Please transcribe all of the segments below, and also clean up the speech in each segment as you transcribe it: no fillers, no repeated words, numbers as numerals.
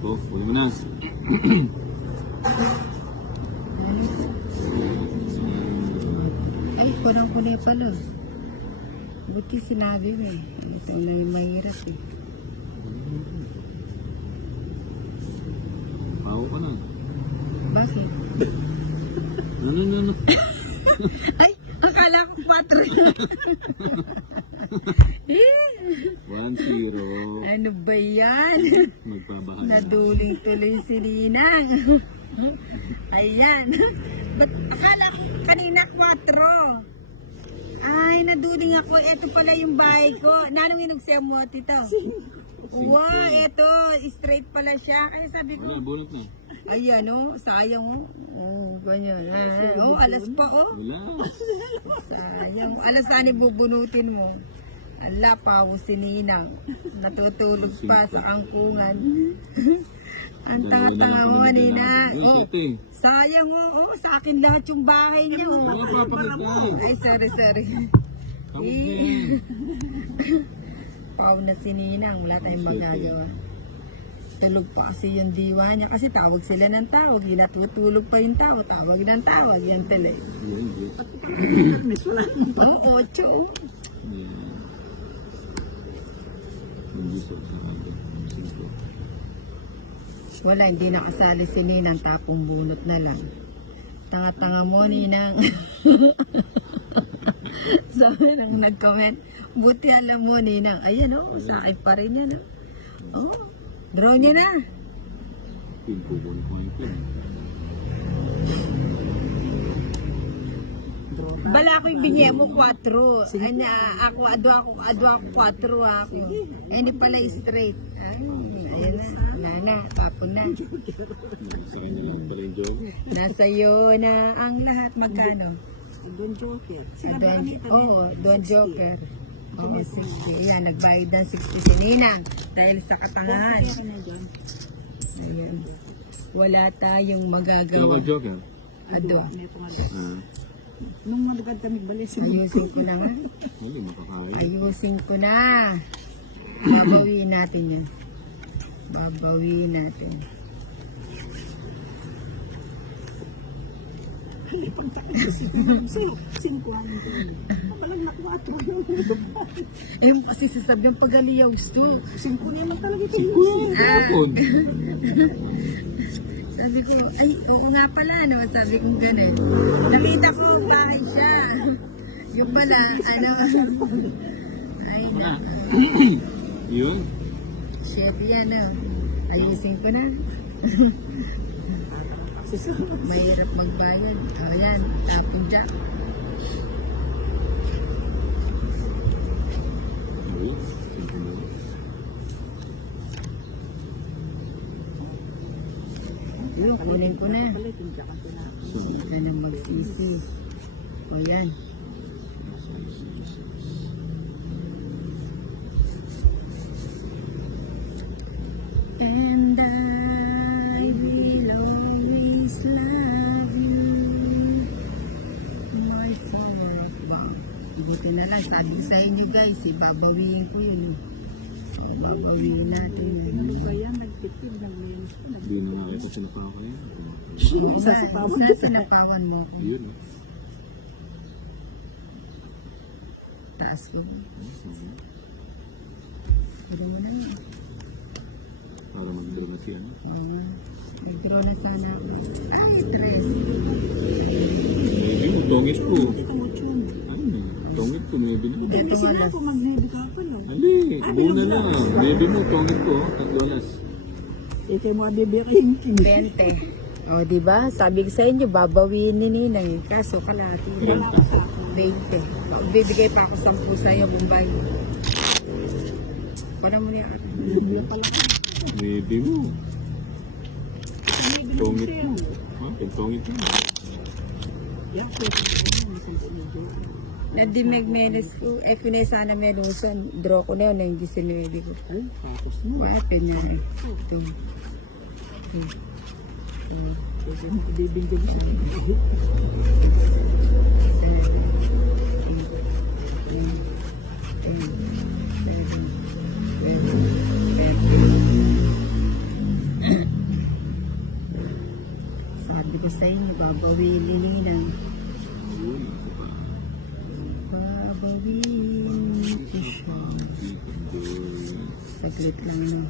Oh, huli mo na. Ay, kurang-kulay pala. Buti sinabi mo eh. Ito na yung mahirap eh. Pao ka na. Bakit? Ano? Ay, akala ko 4. 1-0. Ano ba yan? Magpabahal. Naduling tuloy si Ninang. Ayan. Ba't akala kanina 4? Ay, naduling ako. Ito pala yung bahay ko. Nanong inugsiya mo, tito? Wow, ito. Straight pala siya. Kaya sabi ko, Wala, bunot na. ayan o, sayang o. Oh, ganyan. Oh, alas pa o. Wala. Sayang. Alas saan bubunutin mo? Ala, pawo si Ninang. Natutulog pa sa angkungan. Ang tanga-tanga mo, Ninang. Oh, sayang o. Oh, sa akin lahat yung bahay niya o. Wala papakita. Ay, sorry. Pawo na si Ninang. Wala tayong magagawa. Tulog pa kasi yung diwa niya. Kasi tawag sila ng tawag. Yung natutulog pa yung tao. Tawag ng tawag. Yan pala. Oo, 8 o. Wala, hindi nakasali si Ninang, tapong bunot na lang. Tanga-tanga mo, Ninang. Sabi nang nag-comment, buti alam mo, Ninang. Ayan o, sa akin pa rin yan o. Oh, draw niya na. Pinpubunot mo yung pin. Bala ko yung binye mo 4. Ay, ako, adwa ako 4 ako. Eh, hindi pala straight. Ay, ayan na. Nana, tapon na. Sa kanya lang pala yung joke. Nasa iyo na ang lahat. Magkano? Don Joker. Don Joker. Oo, 60. Ayan, nagbayad ng 60 si Ninang. Dahil sa katangahan. Ayan. Wala tayong Kaya magagawa. ko joke ah. Ado. Nung madugad kami balis. Ayusin ko na nga. Hindi, makakawin. Ayusin ko na. Babawiin natin yan. Babawiin natin. Sinukuhan ko. Papalang nakuha ito. Eh, kasi sasabihin pag-aliyaw gusto. Singko naman talaga ito. Kapon. Sabi ko, ay, oo nga pala, no? Sabi ko ganun. Nakita ko, bahay siya. Yung pala, ano, ay na. Yun. Chef yan, no? Ayusin ko na. Mahirap magbayad. Ayan, tapon dyan. Uy, simple mo. Yun, kunin ko na. Sunod. Yan ang magsisi. O yan. And I will always love you, my summer of love. Buti na lang, sabi ko sa inyo guys, babawiin ko yun. O, babawiin natin yun. Ano ba yan? Nagtipid ng lens. Hindi na nakita sinapaw ko yan. Sa sinapawan mo ko. Yun. Taas ko. Hindi mo na. Para mag-draw na siya. Nag-draw na sana ako. Ay, 3. Maybe mo, tongit ko. Ito mo tune. Ano? Tongit ko, maybe na. Hindi sila po mag-heavy ka pa no. Ali, buna na. Maybe mo, tongit ko. $3. Ito mo abibirin. 20. O, diba? Sabi ko sa inyo, babawiin ni Ninang. Kaso, kalahati. 20. Bibigay pa ako 10 sa'yo, Bombay. Paano mo niya? Maybe mo. Tongit mo. Ha? Tongit mo. Nadimeg menes ko. Pinay sana menusan. Draw ko na yun. Hindi sinuwede ko. Tapos mo. Wala, pinay. Ito. Bibigyan siya. babawin ni Ninang. Ayun, isa pa. Babawin ko siya. Saglit lang na.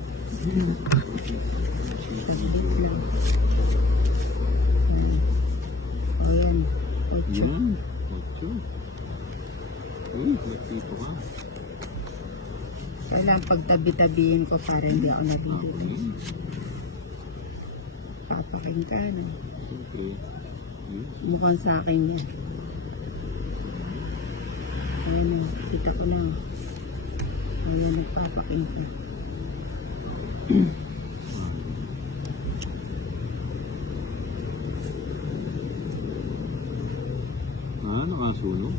Saglit lang. Ayan. Ocho. Yan. 8. Uy, nagtito ka. Kailangan pagtabi-tabihin ko para hindi ako nabibili. Okay. Papaking ka na. Okay. Ayun. Mukhang sa akin yan. Ayan na, kita ko na. Ayan, nagpapaking ka. Nakasunog?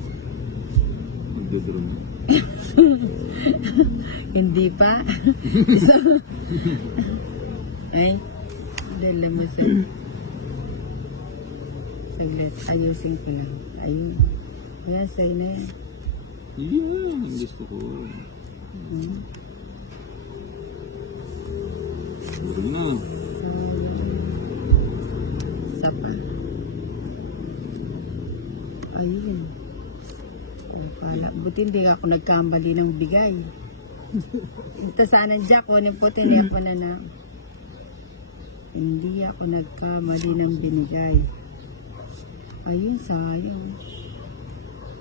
Magdodron na. Hindi pa. Ay, dala mo sa... Saglit, ayusin ko lang. Ayun. Ayan, sa'yo na yan. Yan, ang gusto ko. Duro na. Isa pa. Ayun. Pala. Buti hindi ako nagkambali ng bigay. Ito sana Jack, kunin po telepono na. Hindi ako nagkamali ng binigay. Ayun, sayang.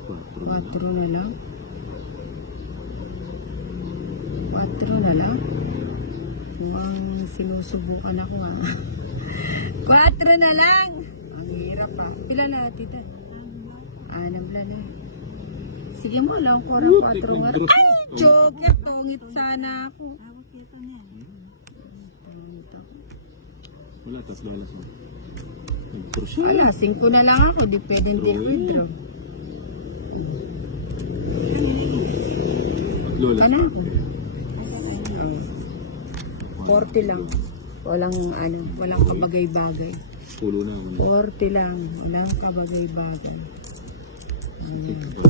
4 na lang. 4 na lang. Mukhang sinusubukan ako ha. 4 na lang! Ang hirap ha. Pila na tita? 6 na. Sige mo lang, 4 nga. Ay! Joke! Tungit sana ako. Wala, tas lalas mo. Nag-throw siya. Ala, 5 na lang ako. Di pwede hindi withdraw. Lola. Ano? 40 lang. Walang kabagay-bagay. Pulo na. 40 lang. Walang kabagay-bagay. Sakit ba?